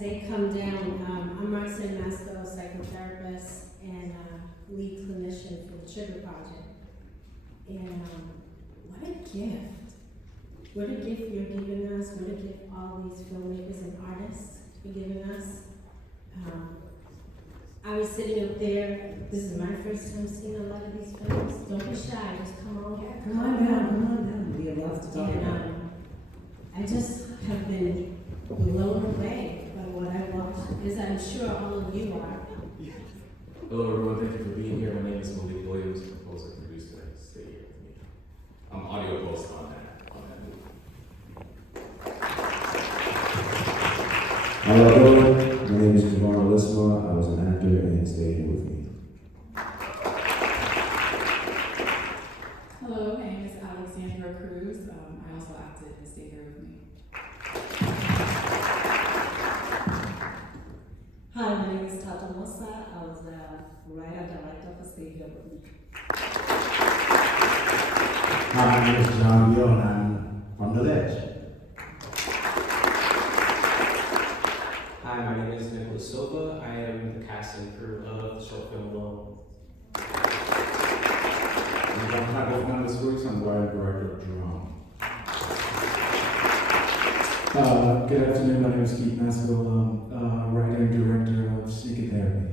they come down, I'm Roxbury Master, psychotherapist, and lead clinician for the Trigger Project. And what a gift. What a gift you're giving us. What a gift all these filmmakers and artists are giving us. I was sitting up there. This is my first time seeing a lot of these films. Don't be shy. Just come on. Come on down. We have lots to talk about. I just have been blown away by what I watched, as I'm sure all of you are. Hello everyone, thank you for being here. My name is Malik Williams, composer, producer, stay here with me. I'm audio host on that movie. Hello everyone, my name is Jamar Lisma. I was an actor and stay here with me. Hello, my name is Alexandra Cruz. I also acted and stay here with me. Hi, my name is Thato Mwosa. I was a writer-director for Stay Here With Me. Hi, my name is John Yo, and I'm from The Ledge. Hi, my name is Nicholas Silva. I am the cast and crew of the short film Alone. I'm Michael Fernandez Ruiz. I'm the writer and director of Drama. Good afternoon, my name is Keith Maskell, writer and director of Sneaker Therapy.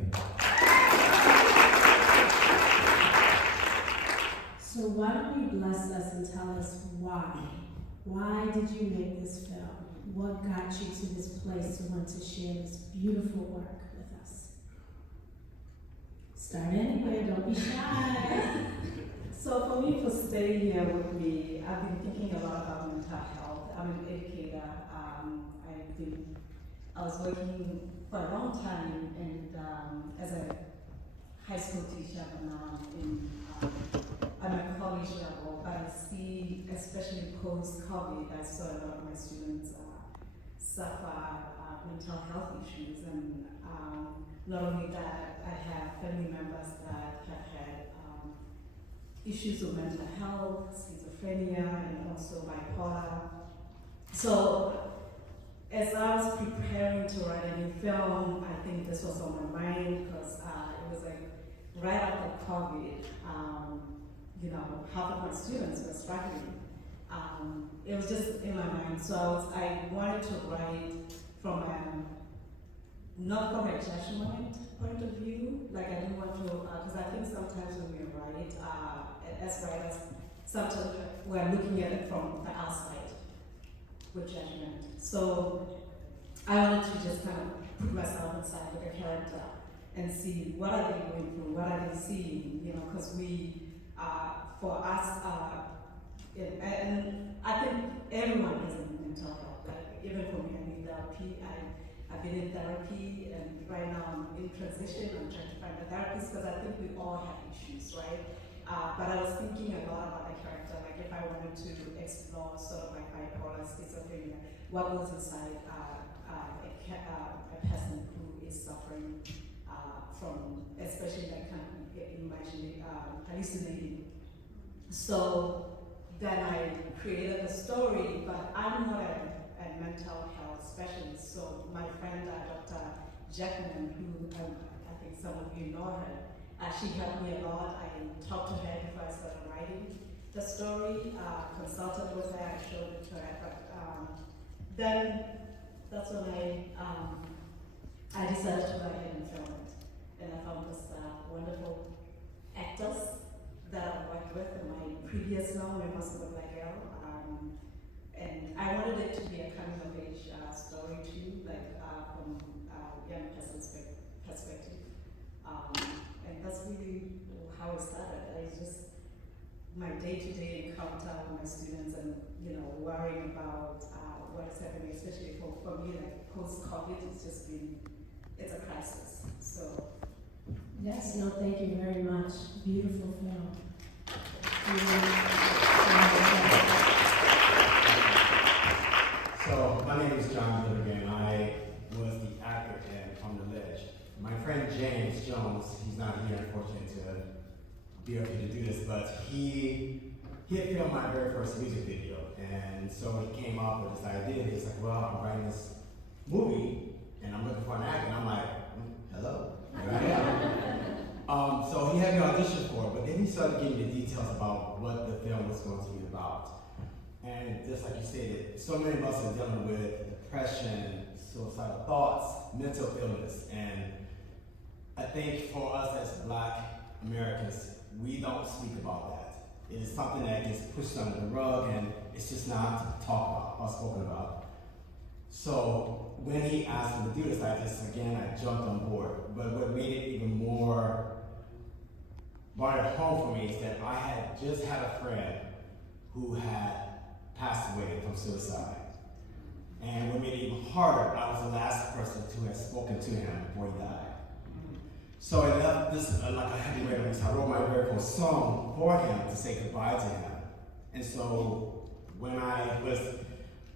So why don't you bless us and tell us why? Why did you make this film? What got you to this place to want to share this beautiful work with us? Start anywhere, don't be shy. So for me, for Stay Here With Me, I've been thinking a lot about mental health. I'm an educator. I was working for a long time and as a high school teacher, but now I'm at college level, but I see, especially post-COVID, I saw a lot of my students suffer mental health issues, and not only that, I have family members that have had issues with mental health, schizophrenia, and also bipolar. So as I was preparing to write a new film, I think this was on my mind because it was like right after COVID, half of my students were struggling. It was just in my mind. So I wanted to write from not from a judgment point of view. Like I didn't want to, because I think sometimes when we write, as writers, sometimes we're looking at it from the outside with judgment. So I wanted to just kind of put myself inside with a character and see what are they going through, what are they seeing, because we, for us, and I think everyone has a mental health. Like even for me, I need therapy. I've been in therapy, and right now I'm in transition. I'm trying to find a therapist because I think we all have issues, right? But I was thinking a lot about the character, like if I wanted to explore sort of like bipolar, schizophrenia, what goes inside a person who is suffering from, especially like kind of imagining, hallucinating. So then I created a story, but I'm not a mental health specialist. So my friend, Dr. Jackman, who I think some of you know her, she helped me a lot. I talked to her before I started writing the story, consulted with her, I showed it to her, but then that's when I decided to go ahead and film it. And I found this wonderful actors that I've worked with in my previous film, Mwosa with my girl. And I wanted it to be a coming of age story too, like from a young person's perspective. And that's really how it started. It's just my day-to-day encounter with my students and, worrying about what's happening, especially for me, like post-COVID, it's a crisis, so. Yes, no, thank you very much. Beautiful film. So, my name is John Milligan. I was the actor in On the Ledge. My friend James Jones, he's not here, unfortunately, to be able to do this, but he had filmed my very first music video. And so he came up with this idea. He's like, well, I'm writing this movie And I'm looking for an actor, and I'm like, hello, here I am. So he had me audition for it, but then he started giving me the details about what the film was going to be about. And just like you stated, so many of us are dealing with depression, suicidal thoughts, mental illness, and I think for us as Black Americans, we don't speak about that. It is something that gets pushed under the rug, and it's just not talked about or spoken about. So when he asked me to do this, I jumped on board. But what made it even more brought it home for me is that I had just had a friend who had passed away from suicide. And what made it even harder, I was the last person to have spoken to him before he died. So I left this like a heavy weight on me. So I wrote my very first song for him to say goodbye to him. And so when I was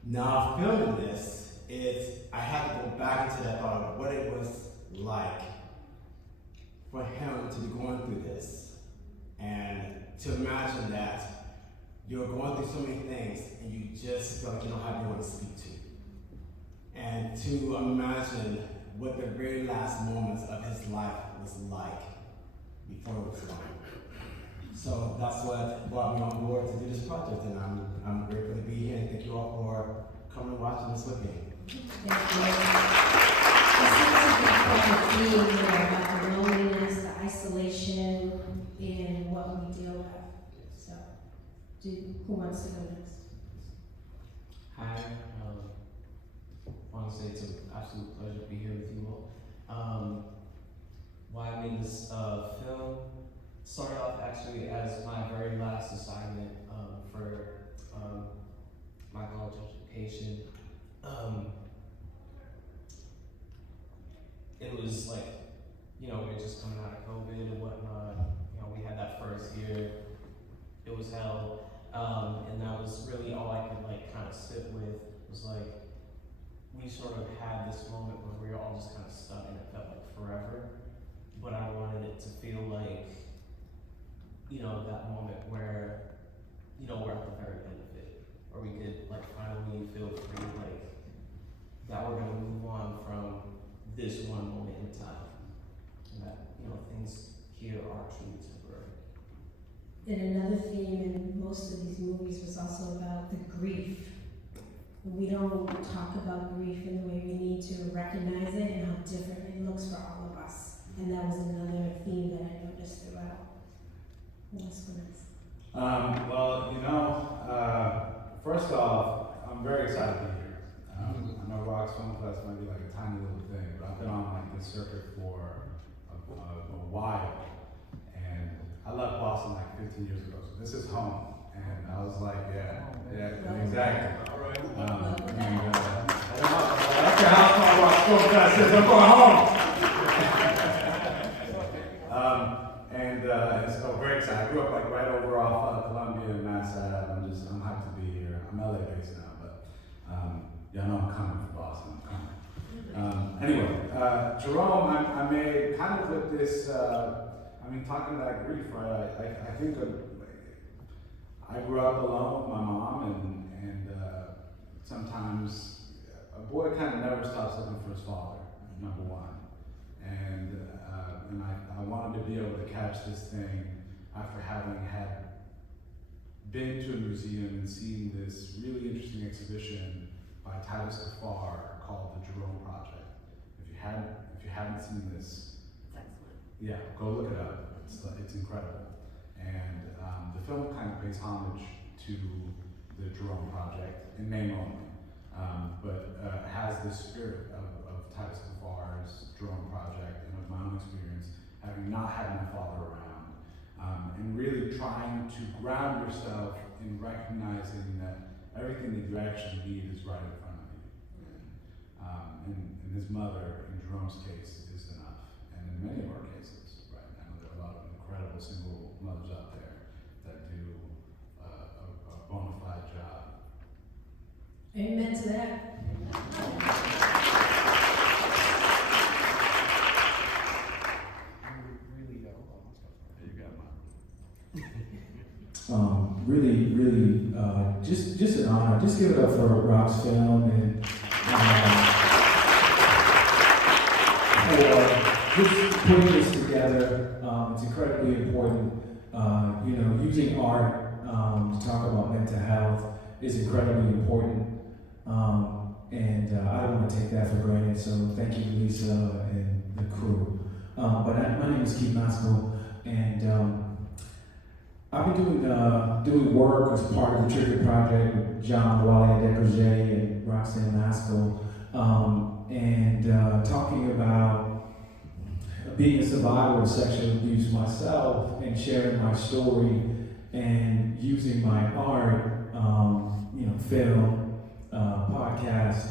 now filming this, I had to go back into that thought of what it was like for him to be going through this. And to imagine that you're going through so many things and you just feel like you don't have anyone to speak to. And to imagine what the very last moments of his life was like before it was gone. So that's what brought me on board to do this project, and I'm grateful to be here, and thank you all for coming and watching this with me. Thank you. It seems to be a theme here about the loneliness, the isolation, and what we deal with. So, who wants to go next? Hi, I want to say it's an absolute pleasure to be here with you all. Why I made this film started off actually as my very last assignment for my college education. It was like, we were just coming out of COVID and whatnot. We had that first year. It was hell. And that was really all I could kind of sit with. Was like, we sort of had this moment where we were all just kind of stuck and it felt like forever. But I wanted it to feel like, that moment where, we're at the very end of it. Where we could finally feel free, that we're gonna move on from this one moment in time. And that, things here are truly temporary. And another theme in most of these movies was also about the grief. We don't talk about grief in the way we need to recognize it and how different it looks for all of us. And that was another theme that I noticed throughout. What's next? First off, I'm very excited to be here. I know ROXFILM class might be like a tiny little thing, but I've been on this circuit for a while. And I left Boston 15 years ago, so this is home. And I was like, yeah, exactly. All right. That's your house on ROXFILM class says I'm going home. And so very excited. I grew up right over off Columbia and Mass Ave. I'm hyped to be here. I'm LA based now, but y'all know I'm coming from Boston. I'm coming. Anyway, Jerome, I made kind of with this. Talking about grief, right? I think I grew up alone with my mom, and sometimes a boy kind of never stops looking for his father. Number one, and I wanted to be able to catch this thing after having been to a museum and seen this really interesting exhibition by Thato called the Jerome Project. If you haven't seen this, yeah, go look it up. It's incredible. And the film kind of pays homage to the Jerome Project in name only, but has the spirit of Thato Jerome Project and of my own experience, having not had my father around, and really trying to ground yourself in recognizing that everything that you actually need is right in front of you. And his mother, in Jerome's case, is enough. And in many of our cases, right now, there are a lot of incredible single mothers out there that do a bona fide job. Amen to that. Really, just an honor. Just give it up for ROXFILM and for just putting this together. It's incredibly important. Using art to talk about mental health is incredibly important. And I don't want to take that for granted, so thank you, Lisa and the crew. My name is Keith Masco, and I've been doing work as part of the Trumpet project with John Wale Decourget and Roxanne Masco, and talking about being a survivor of sexual abuse myself and sharing my story and using my art, film, podcast,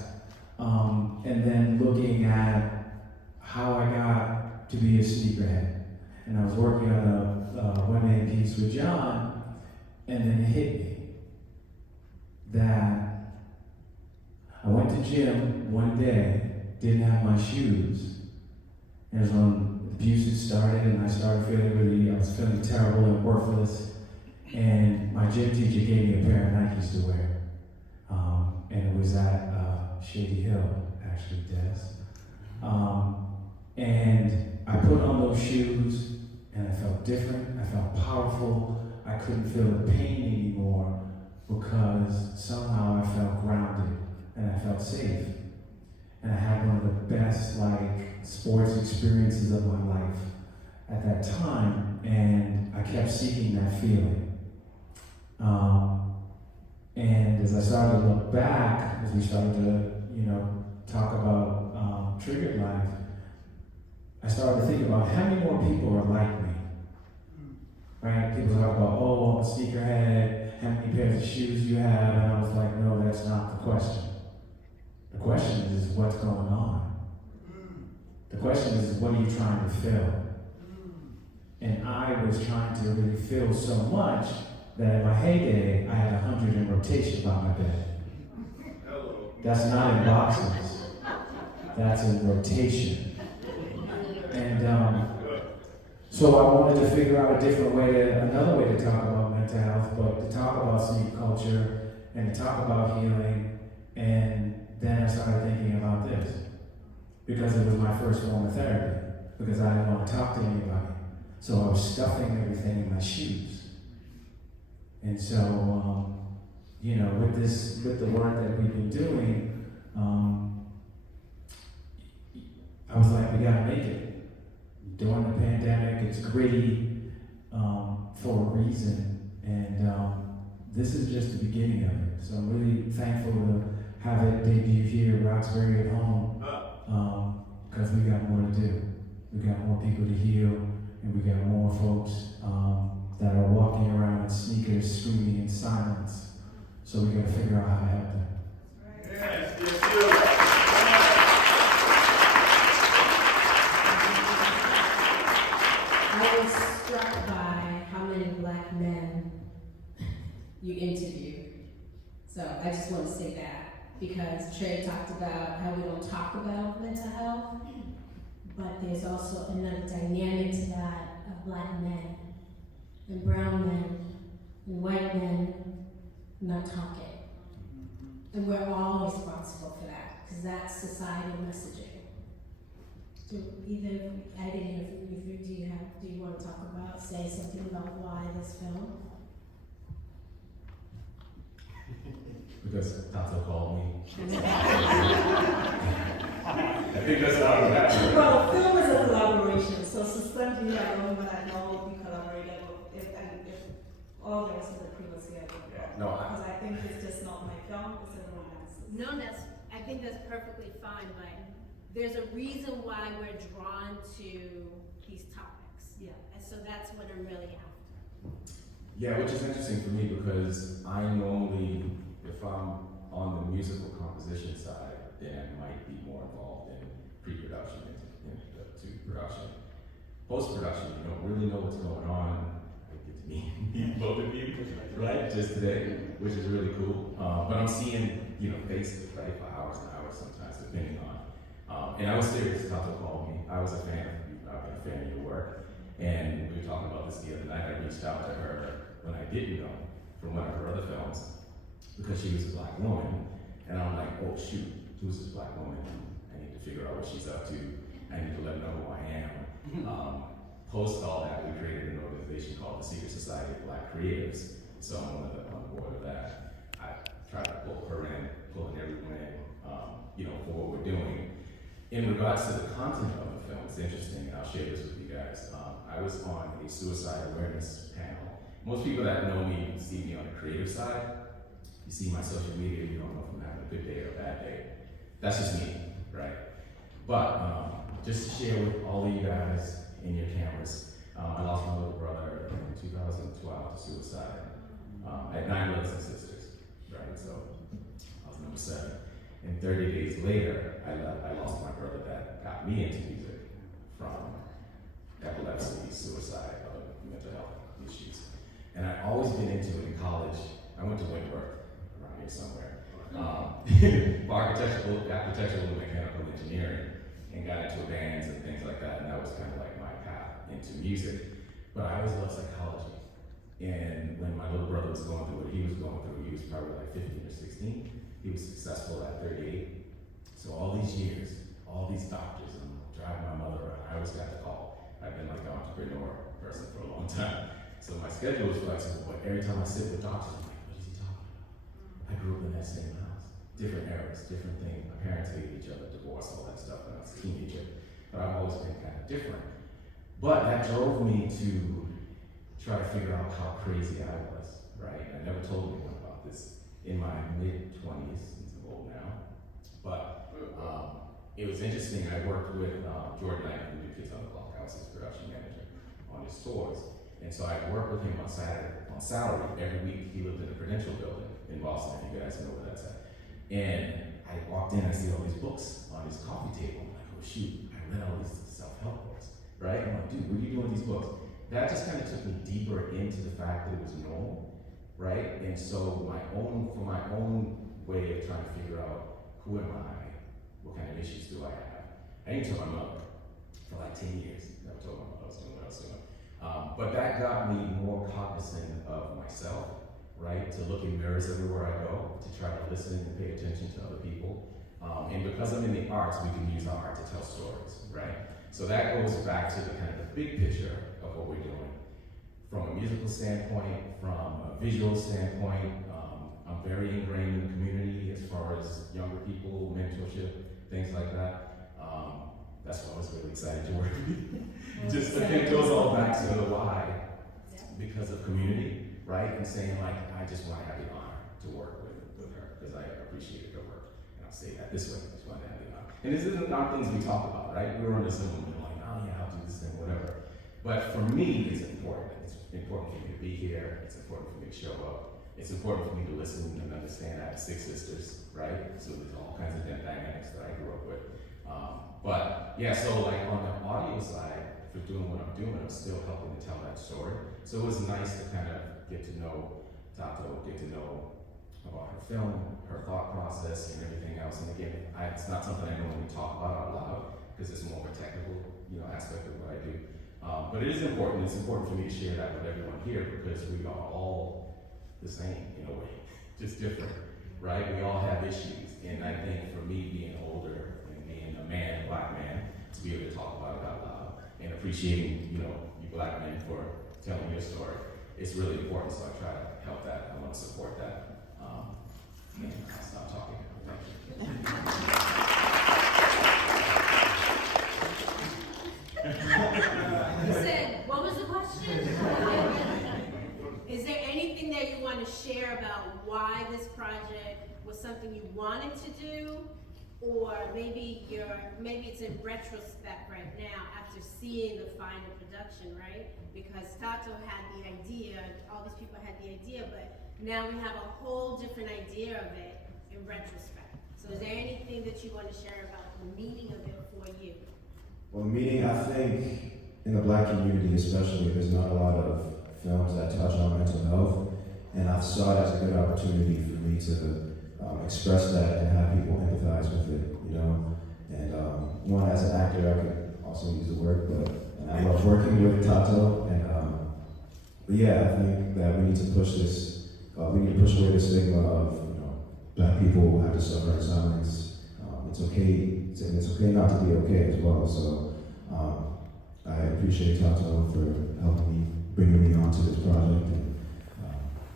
and then looking at how I got to be a sneakerhead. And I was working on a one-man piece with John, and then it hit me that I went to gym one day, didn't have my shoes. It was when abuse had started, and I started I was feeling terrible and worthless. And my gym teacher gave me a pair of Nikes to wear. And it was at Shady Hill, actually, Des. And I put on those shoes, and I felt different, I felt powerful. I couldn't feel the pain anymore because somehow I felt grounded and I felt safe. And I had one of the best sports experiences of my life at that time, and I kept seeking that feeling. And as I started to look back, as we started to, talk about Triggered Life, I started to think about how many more people are like me. Right? People talk about, oh, I'm a sneakerhead, how many pairs of shoes you have, and I was like, no, that's not the question. The question is what's going on. The question is, what are you trying to fill? And I was trying to really fill so much that in my heyday, I had 100 in rotation by my bed. That's not in boxes. That's in rotation. And so I wanted to figure out another way to talk about mental health, but to talk about sneaker culture and to talk about healing. And then I started thinking about this because it was my first form of therapy, because I didn't want to talk to anybody. So I was stuffing everything in my shoes. And so, with the work that we've been doing, I was like, we gotta make it. During the pandemic, it's gritty for a reason, and this is just the beginning of it. So I'm really thankful to have it debut here at Roxbury at home, because we got more to do. We got more people to heal, and we got more folks that are walking around in sneakers, screaming in silence. So we gotta figure out how to help them. I was struck by how many black men you interviewed. So I just want to say that, because Trey talked about how we don't talk about mental health, but there's also another dynamic to that of black men and brown men and white men not talking. And we're all responsible for that, because that's societal messaging. Do I didn't hear from you, do you want to say something about why this film? Because Thato called me. I think that's how it happened. Well, film is a collaboration, so suspending I don't know, but I know we collaborated if all the rest of the crew was here. No, because I think it's just not my film, it's everyone else's. No, I think that's perfectly fine, but there's a reason why we're drawn to these topics. Yeah. And so that's what I'm really after. Yeah, which is interesting for me because I normally, if I'm on the musical composition side, then I might be more involved in pre-production to production. Post-production, you don't really know what's going on. I get to meet both of you, right, just today, which is really cool. But I'm seeing, face to play for hours and hours sometimes, depending on. And I was serious, Thato called me. I was a fan of you, I've been a fan of your work. And we were talking about this the other night. I reached out to her when I didn't know from one of her other films because she was a black woman. And I'm like, oh shoot, who's this black woman? I need to figure out what she's up to. I need to let them know who I am. Post all that, we created an organization called the Secret Society of Black Creatives. So I'm on the board of that. I try to pull in everyone in, for what we're doing. In regards to the content of the film, it's interesting, and I'll share this with you guys. I was on a suicide awareness panel. Most people that know me see me on the creative side. You see my social media, you don't know if I'm having a good day or a bad day. That's just me, right? But just to share with all of you guys in your cameras, I lost my little brother in 2012 to suicide. I had 9 brothers and sisters, right? So I was number 7. And 30 days later, I lost my brother that got me into music from epilepsy, suicide, other mental health issues. And I've always been into it in college. I went to Wentworth, around here somewhere, for architectural and mechanical engineering, and got into bands and things like that. And that was kind of like my path into music. But I always loved psychology. And when my little brother was going through what he was going through, he was probably like 15 or 16. He was successful at 38. So all these years, all these doctors, I'm driving my mother around. I always got the call. I've been like an entrepreneur person for a long time. So my schedule was flexible, but every time I sit with doctors, I'm like, what is he talking about? I grew up in that same house. Different eras, different things. My parents hated each other, divorce, all that stuff when I was a teenager. But I've always been kind of different. But that drove me to try to figure out how crazy I was, right? I never told anyone about this in my mid-20s, since I'm old now. But it was interesting. I worked with Jordan Knight, who did Kids on the Block. I was his production manager on his tours. And so I worked with him on salary every week. He lived in the Prudential building in Boston, if you guys know where that's at. And I walked in, I see all these books on his coffee table. I'm like, oh shoot, I read all these self-help books, right? I'm like, dude, what are you doing with these books? That just kind of took me deeper into the fact that it was normal, right? And so for my own way of trying to figure out who am I, what kind of issues do I have, I didn't tell my mother for like 10 years. Never told my mother I was doing what I was doing. But that got me more cognizant of myself, right? To look in mirrors everywhere I go, to try to listen and pay attention to other people. And because I'm in the arts, we can use our art to tell stories, right? So that goes back to the kind of the big picture of what we're doing. From a musical standpoint, from a visual standpoint, I'm very ingrained in the community as far as younger people, mentorship, things like that. That's why I was really excited to work with you. Just I think it goes all back to the why, because of community, right? And saying like, I just want to have the honor to work with her because I appreciated her work. And I'll say that this way, I just want to have the honor. And this isn't not things we talk about, right? We were on the Zoom and we're like, oh yeah, I'll do this thing, whatever. But for me, it's important. It's important for me to be here. It's important for me to show up. It's important for me to listen and understand. I have 6 sisters, right? So there's all kinds of dynamics that I grew up with. But yeah, so like on the audio side, for doing what I'm doing, I'm still helping to tell that story. So it was nice to kind of get to know Thato, get to know about her film, her thought process, and everything else. And again, it's not something I normally talk about out loud because it's more of a technical, aspect of what I do. But it is important. It's important for me to share that with everyone here because we are all the same in a way, just different, right? We all have issues, and I think for me being older and being a man, a black man, to be able to talk about it out loud and appreciating, you black men for telling your story, it's really important. So I try to help that. I want to support that. And I'll stop talking. Thank you. You said, what was the question? Is there anything that you want to share about why this project was something you wanted to do? Or maybe it's in retrospect right now after seeing the final production, right? Because Thato had the idea, all these people had the idea, but now we have a whole different idea of it in retrospect. So is there anything that you want to share about the meaning of it for you? Well, meaning, I think in the black community especially, there's not a lot of films that touch on mental health, and I saw it as a good opportunity for me to express that and have people empathize with it, And one, as an actor, I could also use the word, and I love working with Thato. But yeah, I think that we need to push this. We need to push away the stigma of black people who have to suffer in silence. it's okay, and it's okay not to be okay as well. So I appreciate Thato for helping me, bringing me onto this project and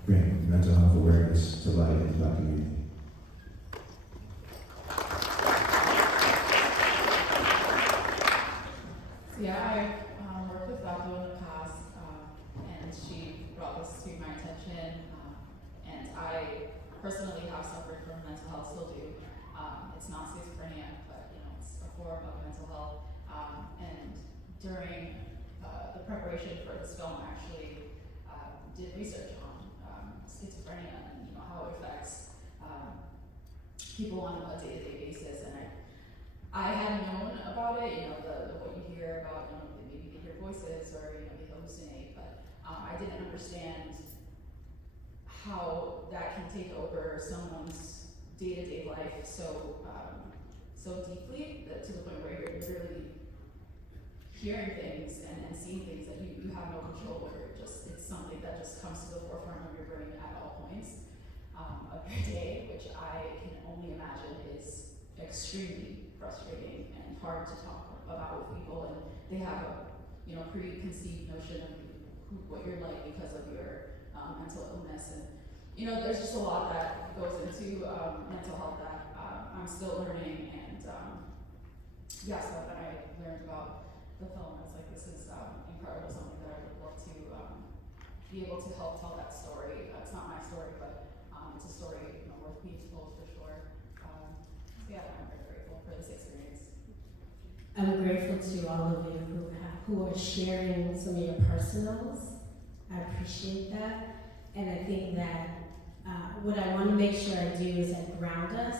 bring mental health awareness to light in the Black community. So yeah, I worked with Thato in the past, and she brought this to my attention, and I personally have suffered from mental health, still do. It's not schizophrenia, but it's a form of mental health. And during the preparation for this film, I actually did research on schizophrenia and how it affects people on a day-to-day basis. And I had known about it, the what you hear about, maybe they hear voices or they hallucinate, but I didn't understand how that can take over someone's day-to-day life so deeply that to the point where you're literally hearing things and seeing things that you have no control over. It's something that just comes to the forefront of your brain at all points of your day, which I can only imagine is extremely frustrating and hard to talk about with people, and they have a preconceived notion of what you're like because of your mental illness. And there's just a lot that goes into mental health that I'm still learning. And so when I learned about the film, I was like, this is incredible, something that I would love to be able to help tell that story. It's not my story, but it's a story worth being told for sure. I'm very grateful for this experience. I'm grateful to all of you who are sharing some of your personals. I appreciate that. And I think that what I want to make sure I do is I ground us.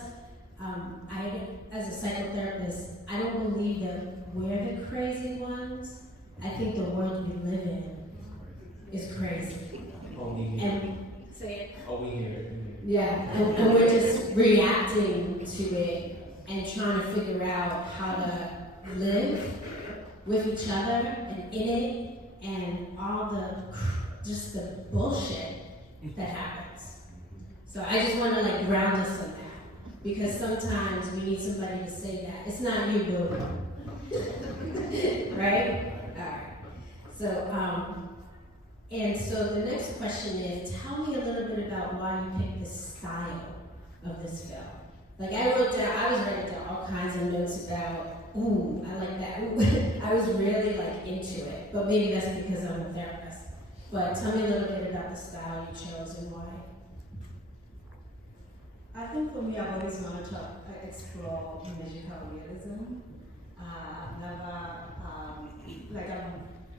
As a psychotherapist, I don't believe that we're the crazy ones. I think the world we live in is crazy. And say it. Oh, we hear it. Yeah, and we're just reacting to it and trying to figure out how to live with each other and in it, and all the bullshit that happens. So I just want to ground us in that, because sometimes we need somebody to say that. It's not you, boo. Right? Alright. So the next question is, tell me a little bit about why you picked the style of this film. I was writing down all kinds of notes about, ooh, I like that, ooh. I was really into it, but maybe that's because I'm a therapist. But tell me a little bit about the style you chose and why. I think for me, I've always wanted to explore magical realism.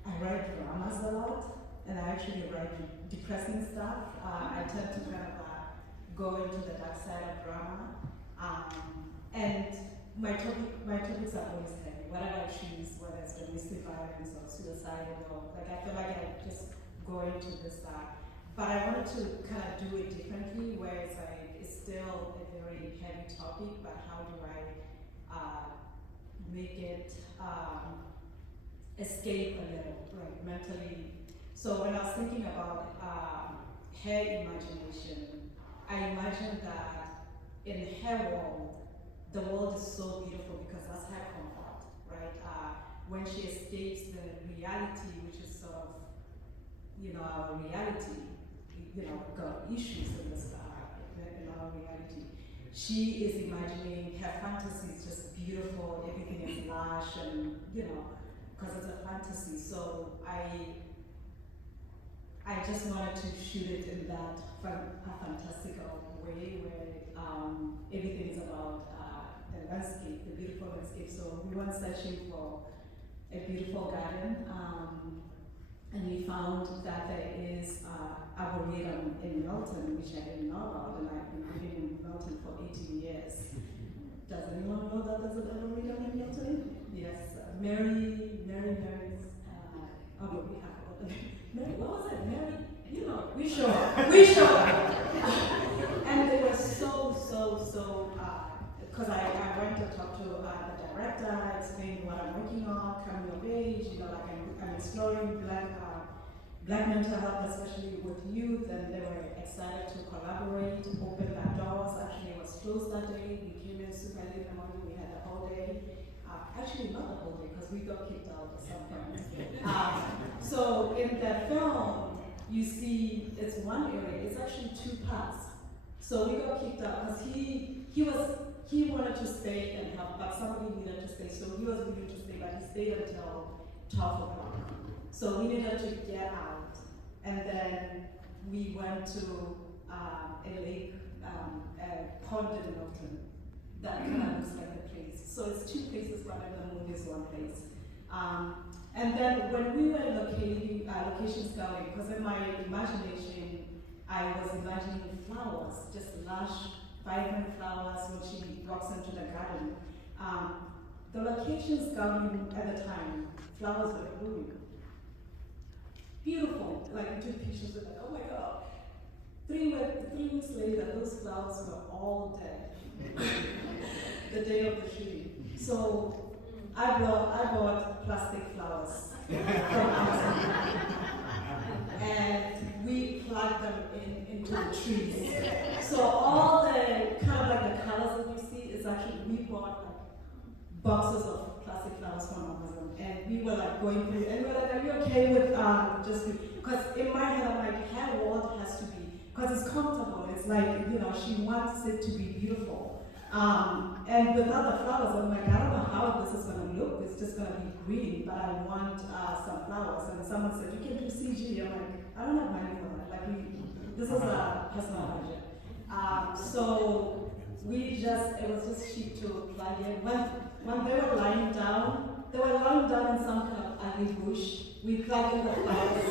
I write dramas a lot, and I actually write depressing stuff. I tend to kind of go into the dark side of drama. And my topics are always heavy. Whatever I choose, whether it's domestic violence or suicide, I feel like I just go into this. But I wanted to kind of do it differently, where it's still a very heavy topic, but how do I make it escape a little, mentally? So when I was thinking about her imagination, I imagined that in her world, the world is so beautiful because that's her comfort, right? When she escapes the reality, which is sort of, our reality, got issues in this, in our reality. She is imagining her fantasy is just beautiful, everything is lush, and because it's a fantasy. So I just wanted to shoot it in that fantastical way where everything is about the landscape, the beautiful landscape. So we went searching for a beautiful garden, and we found that there is Arboretum in Milton, which I didn't know about, and I've been living in Milton for 18 years. Does anyone know that there's an Arboretum in Milton? Yes, Mary's, Mary, what was it? Mary, we show up. And they were so, because I went to talk to the director, explain what I'm working on, coming of age, I'm exploring black mental health, especially with youth, and they were excited to collaborate, open their doors. Actually, it was closed that day. We came in super early in the morning. We had the whole day. Actually, not the whole day because we got kicked out at some point. So in that film, you see it's one area. It's actually two parts. So we got kicked out because he wanted to stay and help, but somebody needed to stay. So he was willing to stay, but he stayed until 12 o'clock. So we needed to get out, and then we went to a lake, a pond in Milton that kind of looks like a place. So it's two places, but in the movie is one place. And then when we were locating location scouting, because in my imagination, I was imagining flowers, just lush, vibrant flowers when she walks into the garden. The location scouting at the time, flowers were blooming. Beautiful, like we took pictures with like, oh my God. 3 weeks later, those flowers were all dead. The day of the shooting. So I bought plastic flowers from Amazon. And we plugged them into the trees. So all the kind of like the colors that you see is actually, we bought like boxes of plastic flowers from Amazon. And we were like going through, and we were like, are you okay with just, because in my head I'm like, her world has to be, because it's comfortable. It's like, you know, she wants it to be beautiful. And without the flowers, I'm like, I don't know how this is going to look. It's just going to be green, but I want some flowers. And someone said, you can do CG. I'm like, I don't have money for that. Like, this is a personal budget. So we just, it was just cheap to plug in. When they were lying down in some kind of ugly bush. We plugged in the flowers.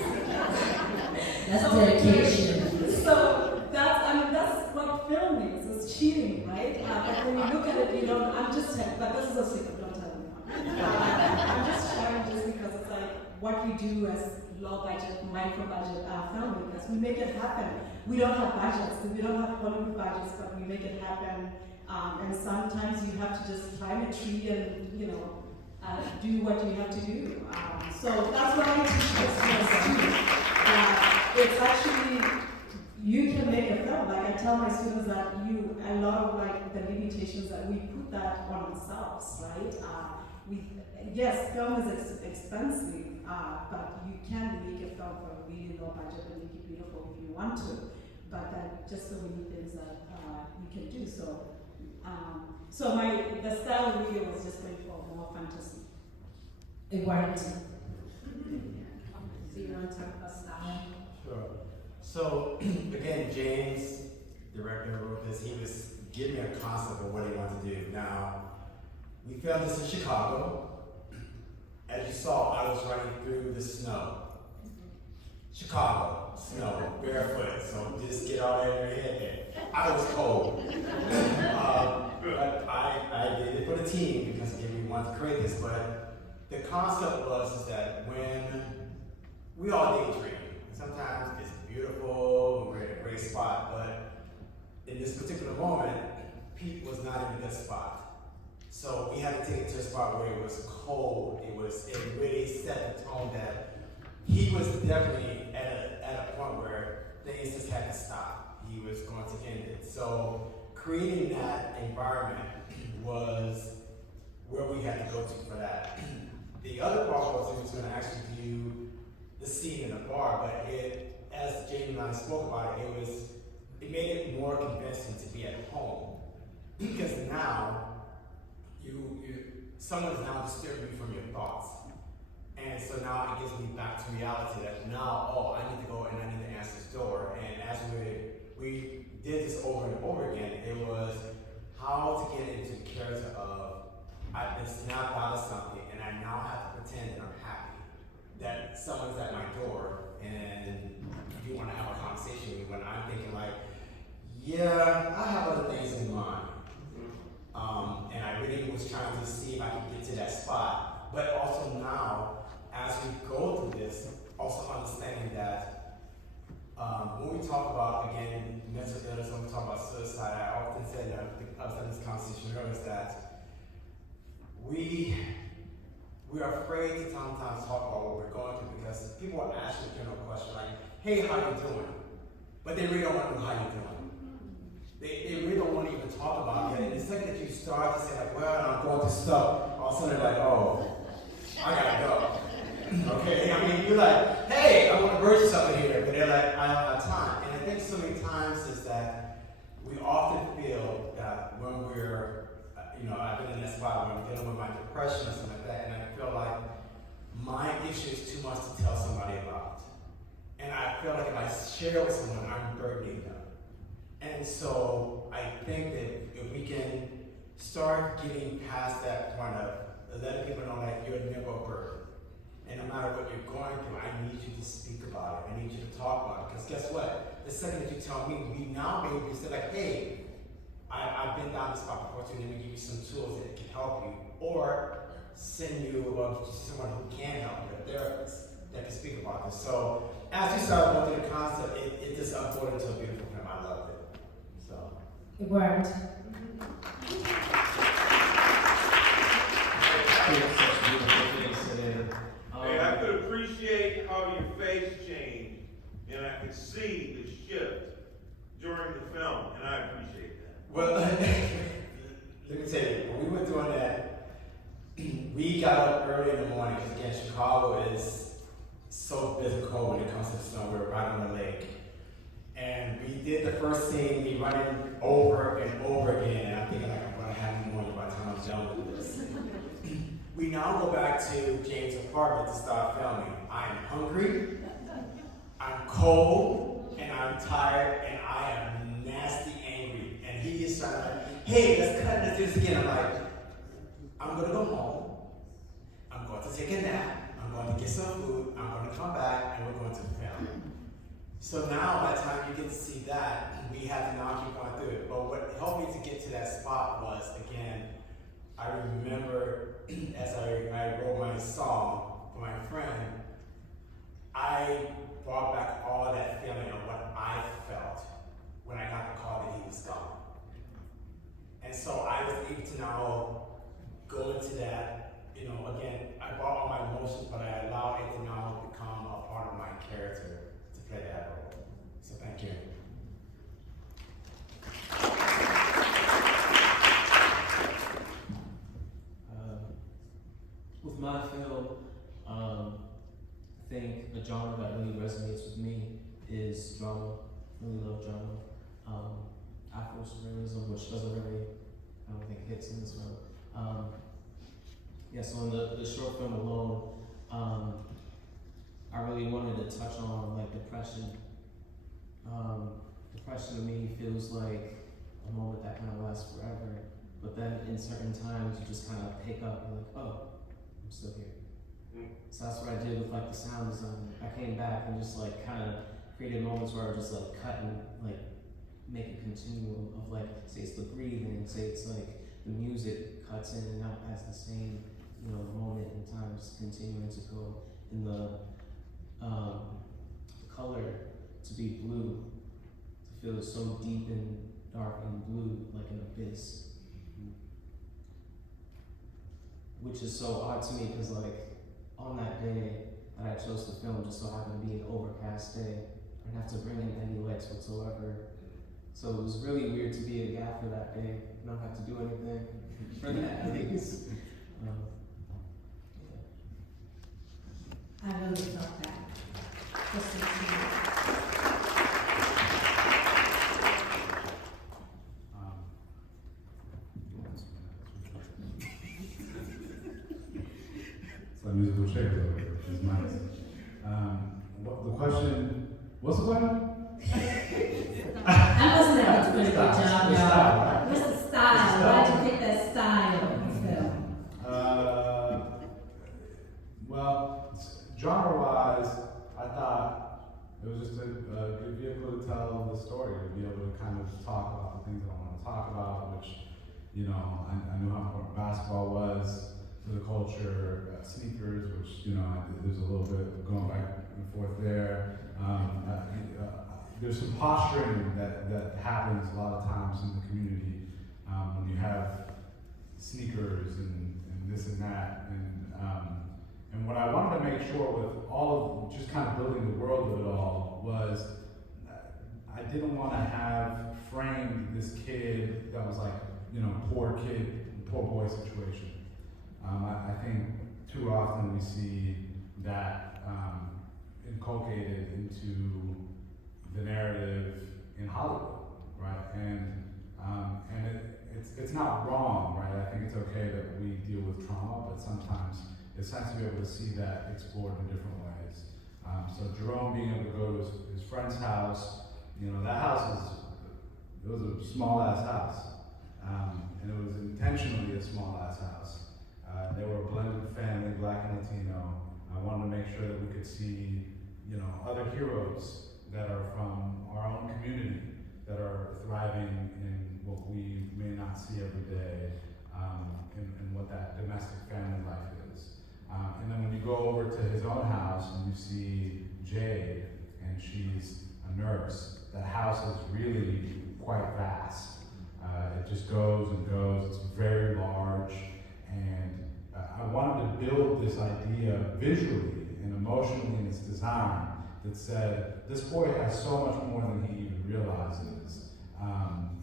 That's dedication. So that's what film is. It's cheating, right? But when you look at it, you don't. I'm just saying, but this is a secret. Don't tell anyone. I'm just sharing just because it's like what we do as low budget, micro budget filmmakers. We make it happen. We don't have budgets. We don't have Hollywood budgets, but we make it happen. And sometimes you have to just climb a tree and do what you have to do. So that's what I teach my students too. It's actually, you can make a film. Like I tell my students that a lot of like the limitations that we put that on ourselves, right? Yes, film is expensive, but you can make a film for a really low budget and make it beautiful if you want to. But there are just so many things that you can do. So the style of video was just going for more fantasy. It worked. So you want to talk about style? Sure. So again, James, director who wrote this, he was giving me a concept of what he wanted to do. Now, we filmed this in Chicago. As you saw, I was running through the snow. Chicago, snow, barefoot, so just get all that in your head. I was cold. But I did it for the team because again, we wanted to create this, but the concept was that when we all daydream, sometimes it's beautiful, we're in a great spot, but in this particular moment, Pete was not in a good spot. So we had to take it to a spot where it was cold, it really set the tone that he was definitely at a point where things just had to stop. He was going to end it. So creating that environment was where we had to go to for that. The other part was he was going to actually do the scene in the bar, but as Jamie and I spoke about it, it made it more convincing to be at home because now someone is now disturbing you from your thoughts. And so now it gives me back to reality that now, I need to go and I need to answer this door. And as we did this over and over again, it was how to get into the character of, I've been snapped out of something and I now have to pretend that I'm happy. That someone's at my door and you want to have a conversation with me when I'm thinking like, yeah, I have other things in mind. And I really was trying to see if I could get to that spot. But also now, as we go through this, also understanding that when we talk about, again, mental illness, when we talk about suicide, I often say that, I was having this conversation earlier, is that we are afraid to sometimes talk about what we're going through because people will ask you a general question like, hey, how you doing? But they really don't want to know how you're doing. they really don't want to even talk about it. And the second that you start to say like, well, I'm going to stuff, all of a sudden they're like, oh, I gotta go. Okay, I mean, you're like, hey, I want to verge something here, but they're like, I don't have time. And I think so many times is that we often feel that when we're, I've been in that spot when I'm dealing with my depression or something like that, and I feel like my issue is too much to tell somebody about. And I feel like if I share with someone, I'm burdening them. And so I think that if we can start getting past that point of letting people know that you're never a burden. And no matter what you're going through, I need you to speak about it. I need you to talk about it. Because guess what? The second that you tell me, we now be able to say like, hey, I've been down this spot before too, let me give you some tools that can help you. Or send you to someone who can help you, a therapist that can speak about this. So as you start going through the concept, it just unfolded into a beautiful film. I loved it. So It worked. Hey, I could appreciate how your face changed, and I could see the shift during the film, and I appreciate that. well, let me tell you, when we were doing that, we got up early in the morning because again, Chicago is so physical when it comes to snow. We're right on the lake. And we did the first scene, we running over and over again, and I'm thinking like I'm gonna have pneumonia by the time I'm done with this. We now go back to James' apartment to start filming. I am hungry, I'm cold, and I'm tired, and I am nasty angry. And he is trying to like, hey, let's cut, let's do this again. I'm like, I'm gonna go home, I'm going to take a nap, I'm going to get some food, I'm going to come back, and we're going to film. So now, by the time you get to see that, we have to now keep going through it. But what helped me to get to that spot was, again, I remember as I wrote my song for my friend, I brought back all that feeling of what I felt when I got the call that he was gone. And so I was able to now go into that, again, I brought all my emotions, but I allowed it to now become a part of my character to play that role. So thank you. With my film, I think a genre that really resonates with me is drama. Really love drama. Afro-surrealism, which doesn't really, I don't think hits in this film. So in the short film alone, I really wanted to touch on like depression. Depression to me feels like a moment that kind of lasts forever, but then in certain times you just kind of pick up and like, oh, I'm still here. So that's what I did with like the sound design. I came back and just like kind of created moments where I was just like cut and like make a continuum of like, say it's the breathing, say it's like the music cuts in and out as the same, moment in time, just continuing to go in the color to be blue, to feel so deep and dark and blue, like an abyss. Which is so odd to me because like on that day that I chose to film just so happened to be an overcast day. I didn't have to bring in any lights whatsoever. So it was really weird to be a gaffer that day. I don't have to do anything for that at least. I really felt that. Just to see It's like musical chairs over here, which is nice. The question, what's the question? I wasn't able to do a good Style. job, It's y'all. style, right? What's the style? Why'd you pick that style of film? Well, genre-wise, I thought it was just a good vehicle to tell the story, to be able to kind of talk about the things that I want to talk about, which, I knew how important basketball was to the culture, sneakers, which, there's a little bit going back and forth there. There's some posturing that happens a lot of times in the community when you have sneakers and this and that. And what I wanted to make sure with all of just kind of building the world of it all was I didn't want to have framed this kid that was like, you know, poor boy situation. I think too often we see that inculcated into the narrative in Hollywood, right? And it's not wrong, right? I think it's okay that we deal with trauma, but sometimes it's nice to be able to see that explored in different ways. So Jerome being able to go to his friend's house, you know, that house it was a small ass house, and it was intentionally a small ass house. They were a blended family, Black and Latino. I wanted to make sure that we could see, you know, other heroes that are from our own community that are thriving in what we may not see every day, and what that domestic family life is. And then when you go over to his own house and you see Jade, and she's a nurse, that house is really quite vast. It just goes and goes, it's very large, and I wanted to build this idea visually and emotionally in its design that said, this boy has so much more than he even realizes.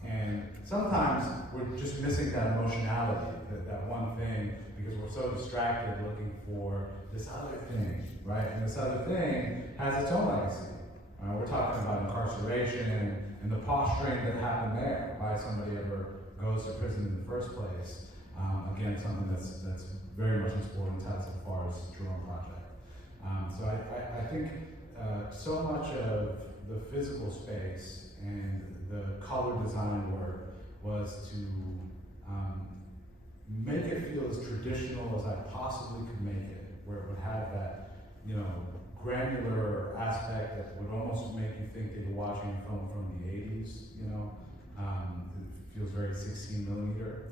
And sometimes we're just missing that emotionality, that one thing, because we're so distracted looking for this other thing, right? And this other thing has its own legacy. We're talking about incarceration and the posturing that happened there, why somebody ever goes to prison in the first place. Again, something that's very much explored in Thato as far as Jerome Project. So I think so much of the physical space and the color design work was to make it feel as traditional as I possibly could make it, where it would have that, you know, granular aspect that would almost make you think that you're watching a film from the 80s, you know. It feels very 16 millimeter.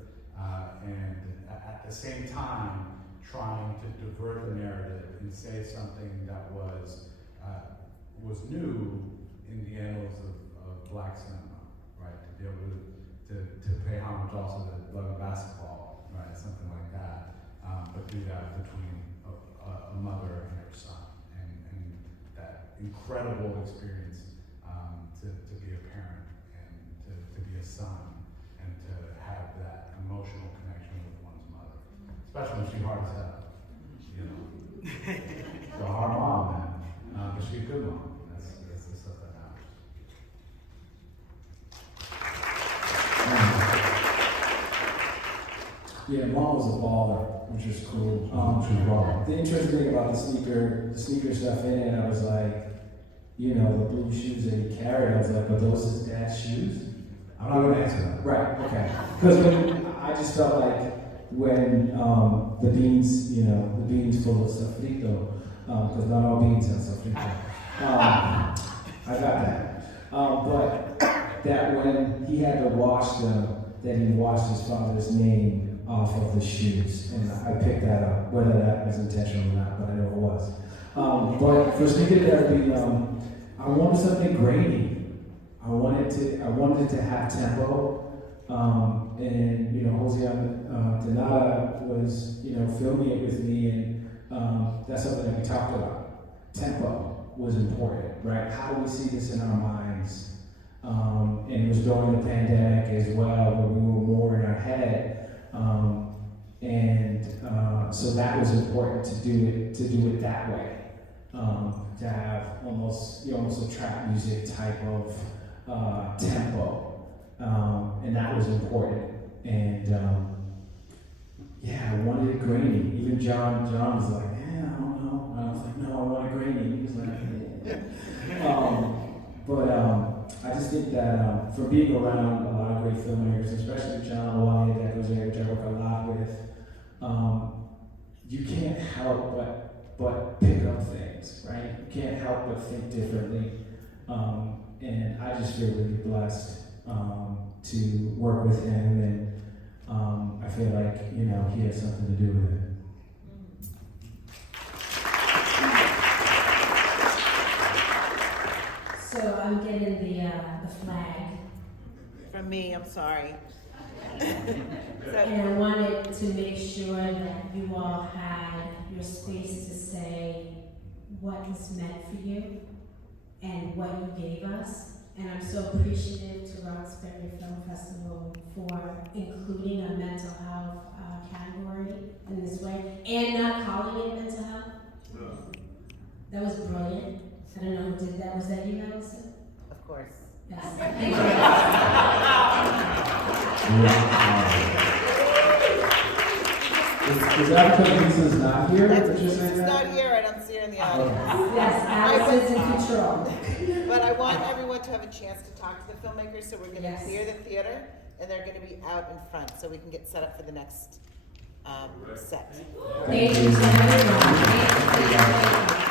And at the same time, trying to divert the narrative and say something that was new in the annals of Black cinema, right? To be able to pay homage also to Love and Basketball, right? Something like that. But do that between a mother and her son, and that incredible experience to be a parent and to be a son and to have that emotional connection with one's mother, especially when she's hard as hell, you know. She's a hard mom, man, but she's a good mom. That's the stuff that matters. Yeah, Mom was a baller, which was cool. The interesting thing about the sneaker stuff in it, I was like, you know, the blue shoes that he carried, I was like, but those his dad's shoes? I'm not going to answer that. Right, okay. Because I just felt like when the beans, you know, the beans full of sofrito, because not all beans have sofrito. I got that. But that when he had to wash them, that he washed his father's name off of the shoes. And I picked that up, whether that was intentional or not, but I know it was. But for sneaker therapy, I wanted something grainy. I wanted it to have tempo. And you know, Jose Denada was, you know, filming it with me, and that's something that we talked about. Tempo was important, right? How do we see this in our minds? And it was during the pandemic as well, where we were more in our head. So that was important to do it that way. To have almost a trap music type of tempo. And that was important. And I wanted it grainy. Even John was like, I don't know. And I was like, no, I want it grainy. He was like, I just think that for being around a lot of great filmmakers, especially John Wally that goes there, which I work a lot with, you can't help but pick up things, right? You can't help but think differently. And I just feel really blessed to work with him, and I feel like, you know, he has something to do with it. So I'm getting the flag, From me, I'm sorry. and I wanted to make sure that you all had your space to say what this meant for you and what you gave us, And I'm so appreciative to Roxbury Film Festival for including a mental health category in this way, and not calling it mental health. That was brilliant. I don't know who did that. Was that you, Allison? Of course. Yes. Is that because Lisa's not here? That's that you're saying Lisa's that? not here, I don't see her in the audience. Yes, Allison's in control. But I want everyone to have a chance to talk to the filmmakers, so we're gonna Yes. clear the theater, and they're gonna be out in front, so we can get set up for the next, set. Thank you to everyone. Thank you.